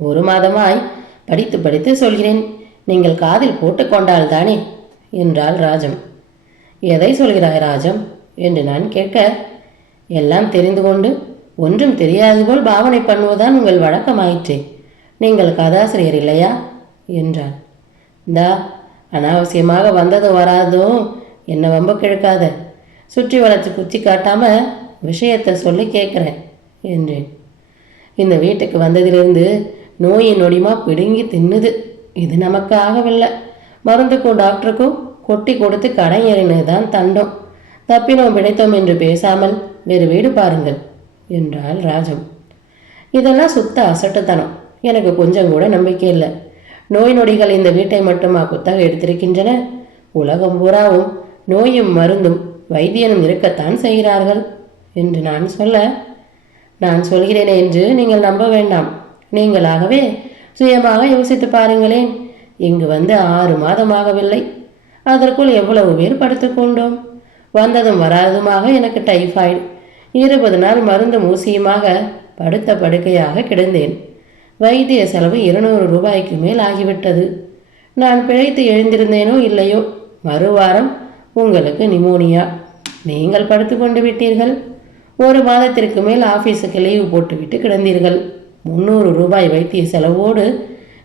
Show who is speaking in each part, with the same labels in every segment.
Speaker 1: ஒரு மாதமாய் படித்து படித்து சொல்கிறேன். நீங்கள் காதில் போட்டுக்கொண்டால் தானே என்றாள் ராஜம். எதை சொல்கிறாய் ராஜம்? என்று நான் கேட்க எல்லாம் தெரிந்து கொண்டு ஒன்றும் தெரியாது போல் பாவனை பண்ணுவதுதான் உங்கள் வழக்கமாயிற்றே. நீங்கள் கதாசிரியர் இல்லையா? என்றாள். தா அனாவசியமாக வந்ததும் வராதும் என்ன வம்ப கிழக்காத? சுற்றி வளர்த்து குச்சி காட்டாம விஷயத்தை சொல்லி கேட்குறேன் என்றேன். இந்த வீட்டுக்கு வந்ததிலிருந்து நோயின் நொடிமா பிடுங்கி தின்னுது. இது நமக்கு ஆகவில்லை. மருந்துக்கும் டாக்டருக்கும் கொட்டி கொடுத்து கடை ஏறினது தான் தண்டம். தப்பினோம் பிழைத்தோம் என்று பேசாமல் வேறு வீடு பாருங்கள் என்றாள் ராஜம். இதெல்லாம் சுத்த அசட்டுத்தனம். எனக்கு கொஞ்சம் கூட நம்பிக்கை இல்லை. நோய் நொடிகள் இந்த வீட்டை மட்டுமா குத்தக எடுத்திருக்கின்றன? உலகம் பூராவும் நோயும் மருந்தும் வைத்தியனும் இருக்கத்தான் செய்கிறார்கள் என்று நான் சொல்ல நான் சொல்கிறேனே என்று நீங்கள் நம்ப வேண்டாம். நீங்களாகவே சுயமாக யோசித்து பாருங்களேன். இங்கு வந்து ஆறு மாதமாகவில்லை அதற்குள் எவ்வளவு பேர் படுத்துக்கொண்டோம் வந்ததும் வராததுமாக எனக்கு டைஃபாய்டு. இருபது நாள் மருந்து மூசியுமாக படுத்த படுக்கையாக கிடந்தேன். வைத்திய செலவு இருநூறு ரூபாய்க்கு மேல் ஆகிவிட்டது. நான் பிழைத்து எழுந்திருந்தேனோ இல்லையோ? மறுவாரம் உங்களுக்கு நிமோனியா. நீங்கள் படுத்து கொண்டு விட்டீர்கள். ஒரு மாதத்திற்கு மேல் ஆஃபீஸுக்கு லீவு போட்டுவிட்டு கிடந்தீர்கள். முந்நூறு ரூபாய் வைத்திய செலவோடு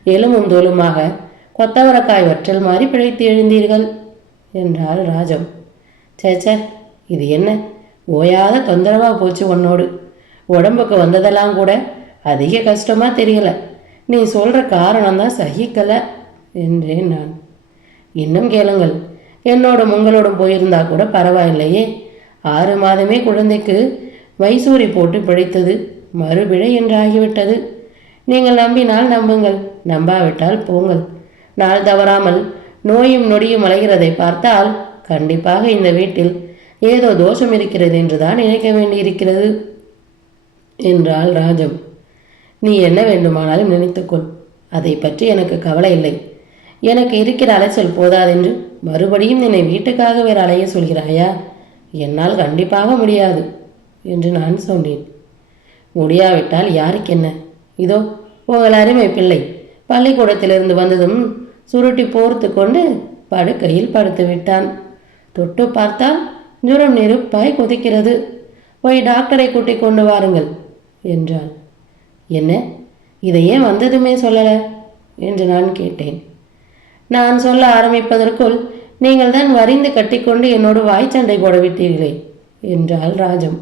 Speaker 1: எலும்பும் தோலுமாக கொத்தவரக்காய் வற்றல் மாதிரி பிழைத்து எழுந்தீர்கள் என்றார் ராஜம். சேச்சே இது என்ன? ஓயாத தொந்தரவா போச்சு உன்னோடு. உடம்புக்கு வந்ததெல்லாம் கூட அதிக கஷ்டமா தெரியல. நீ சொல்ற காரணம்தான் சகிக்கலை சகிக்கல என்றேன் நான். இன்னும் கேளுங்கள் என்னோடும் உங்களோடும் போயிருந்தா கூட பரவாயில்லையே. ஆறு மாதமே குழந்தைக்கு வைசூரி போட்டு பிழைத்தது. மறுபிழை என்றாகிவிட்டது. நீங்கள் நம்பினால் நம்புங்கள் நம்பாவிட்டால் போங்கள். நாள் தவறாமல் நோயும் நொடியும் அலைகிறதை பார்த்தால் கண்டிப்பாக இந்த வீட்டில் ஏதோ தோஷம் இருக்கிறது என்றுதான் நினைக்க வேண்டியிருக்கிறது என்றாள் ராஜம். நீ என்ன வேண்டுமானாலும் நினைத்துக்கொள். அதை பற்றி எனக்கு கவலை இல்லை. எனக்கு இருக்கிற அலைச்சல் போதாதென்று மறுபடியும் என்னை வீட்டுக்காக வேறு அலைய சொல்கிறாயா? என்னால் கண்டிப்பாக முடியாது என்று நான் சொன்னேன். முடியாவிட்டால் யாருக்கு என்ன? இதோ உங்கள் அருமை பிள்ளை பள்ளிக்கூடத்திலிருந்து வந்ததும் சுருட்டி போர்த்து கொண்டு படுக்கையில் படுத்து விட்டான். தொட்டு பார்த்தால் ஜுரம் நெருப்பாய் கொதிக்கிறது. போய் டாக்டரை கூட்டிக் கொண்டு வாருங்கள் என்றாள். என்ன? இதை ஏன் வந்ததுமே சொல்லலை என்று நான் கேட்டேன். நான் சொல்ல ஆரம்பிப்பதற்குள் நீங்கள் தான் வரிந்து கட்டிக்கொண்டு என்னோடு வாய்ச்சண்டை போட விட்டீர்களே என்றாள் ராஜம்.